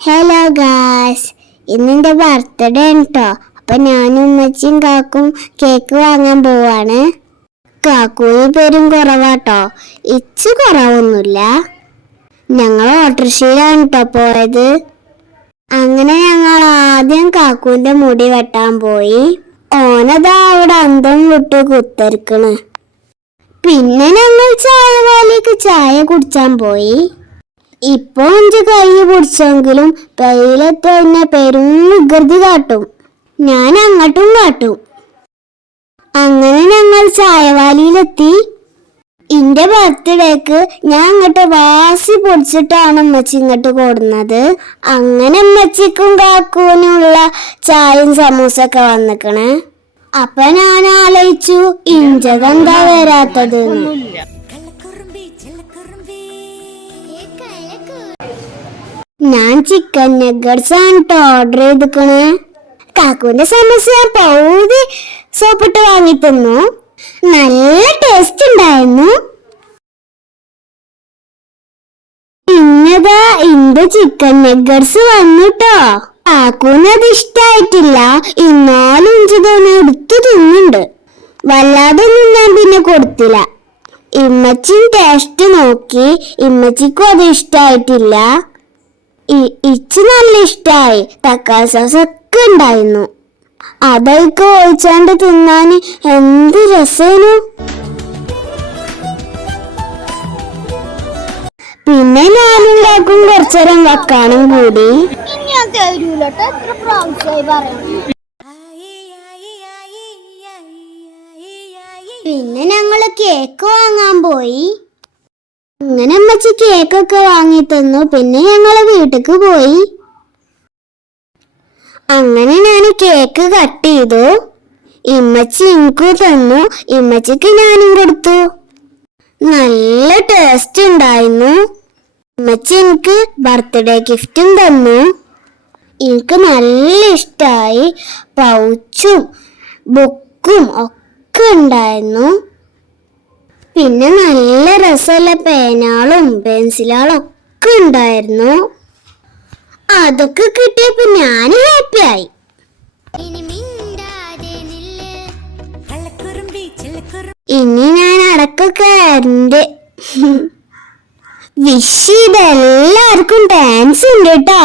Hello guys, ഇന്നെൻ്റെ birthday കേട്ടോ. അപ്പം ഞാനും ഉമ്മച്ചിയും കാക്കും കേക്ക് വാങ്ങാൻ പോവാണ്. കാക്കൂന് പേരും കുറവാട്ടോ, ഇച്ച് കുറവൊന്നുമില്ല. ഞങ്ങൾ ഓട്ടോറിക്ഷയിലാണ് കേട്ടോ പോയത്. അങ്ങനെ ഞങ്ങൾ ആദ്യം കാക്കൂൻ്റെ മുടി വെട്ടാൻ പോയി. ഓനതാ അവിടെ അന്തം വിട്ട് കുത്തിരിക്കണ്. പിന്നെ ഞങ്ങൾ ചായ വാലിക്ക് ചായ കുടിച്ചാൻ പോയി. ഇപ്പൊ അഞ്ച് കൈ പിടിച്ചെങ്കിലും കയ്യിലെത്ത എന്നെ പെരും വികൃതി കാട്ടും. ഞാൻ അങ്ങോട്ടും കാട്ടും. അങ്ങനെ ഞങ്ങൾ ചായവാലിയിലെത്തി. എന്റെ ബർത്ത്ഡേക്ക് ഞാൻ അങ്ങോട്ട് വാസി പൊടിച്ചിട്ടാണ് ഉമ്മച്ചി ഇങ്ങോട്ട് കൊടുന്നത്. അങ്ങനെ ഉമ്മച്ചിക്കും കാക്കൂനുള്ള ചായയും സമൂസൊക്കെ വന്നിക്കണേ. അപ്പൊ ഞാൻ ആലോചിച്ചു, ഇഞ്ചകെന്താ വരാത്തത്. ഞാൻ ചിക്കൻ നഗറ്റ്സ് ആണ് ഓർഡർ ചെയ്തിക്കണേ. കാക്കൂന്റെ സമൂസ ഞാൻ പൗതി സോപ്പിട്ട് വാങ്ങി തന്നു. നല്ല ടേസ്റ്റ് ഉണ്ടായിരുന്നു. ഇന്നതാ ഇന്റെ ചിക്കൻ നഗറ്റ്സ് വന്നിട്ടോ. കാക്കൂനത് ഇഷ്ടായിട്ടില്ല, എന്നാലും ഇഞ്ചതൊന്നും എടുത്തു തിന്നുണ്ട്. വല്ലാതൊന്നും ഞാൻ പിന്നെ കൊടുത്തില്ല. ഇമ്മച്ചി ടേസ്റ്റ് നോക്കി, ഇമ്മച്ചിക്കും അത് ഇഷ്ടായിട്ടില്ല. ഇച്ച് നല്ല ഇഷ്ടായി. തക്കാളി സോസ് ഒക്കെ ഉണ്ടായിരുന്നു. അതൊക്കെ ഒഴിച്ചാണ്ട് തിന്നാന് എന്ത് രസേനു. പിന്നെ ഞാനും കാക്കും കുറച്ചേരം വെക്കാനും കൂടി. പിന്നെ ഞങ്ങള് കേക്ക് വാങ്ങാൻ പോയി. അങ്ങനെ അമ്മച്ചി കേക്കൊക്കെ വാങ്ങി തന്നു. പിന്നെ ഞങ്ങള് വീട്ടിക്ക് പോയി. അങ്ങനെ ഞാൻ കേക്ക് കട്ട് ചെയ്തു. ഇമ്മച്ചി എനിക്കും തന്നു, ഇമ്മച്ചിക്ക് ഞാനും കൊടുത്തു. നല്ല ടേസ്റ്റ് ഉണ്ടായിരുന്നു. ഇമ്മച്ചി എനിക്ക് ബർത്ത്ഡേ ഗിഫ്റ്റും തന്നു. എനിക്ക് നല്ല ഇഷ്ടമായി. പൗച്ചും ബുക്കും ഒക്കെ ഉണ്ടായിരുന്നു. പിന്നെ നല്ല രസമുള്ള പേനാളും പെൻസിലുകളും ഒക്കെ ഉണ്ടായിരുന്നു. അതൊക്കെ കിട്ടിയപ്പോ ഞാൻ ഹാപ്പിയായി. ഇനി ഞാൻ അടക്കൊക്കെ ഉണ്ട്. വിഷ് ചെയ്ത എല്ലാവർക്കും താങ്ക്സ് ഉണ്ട് കേട്ടോ.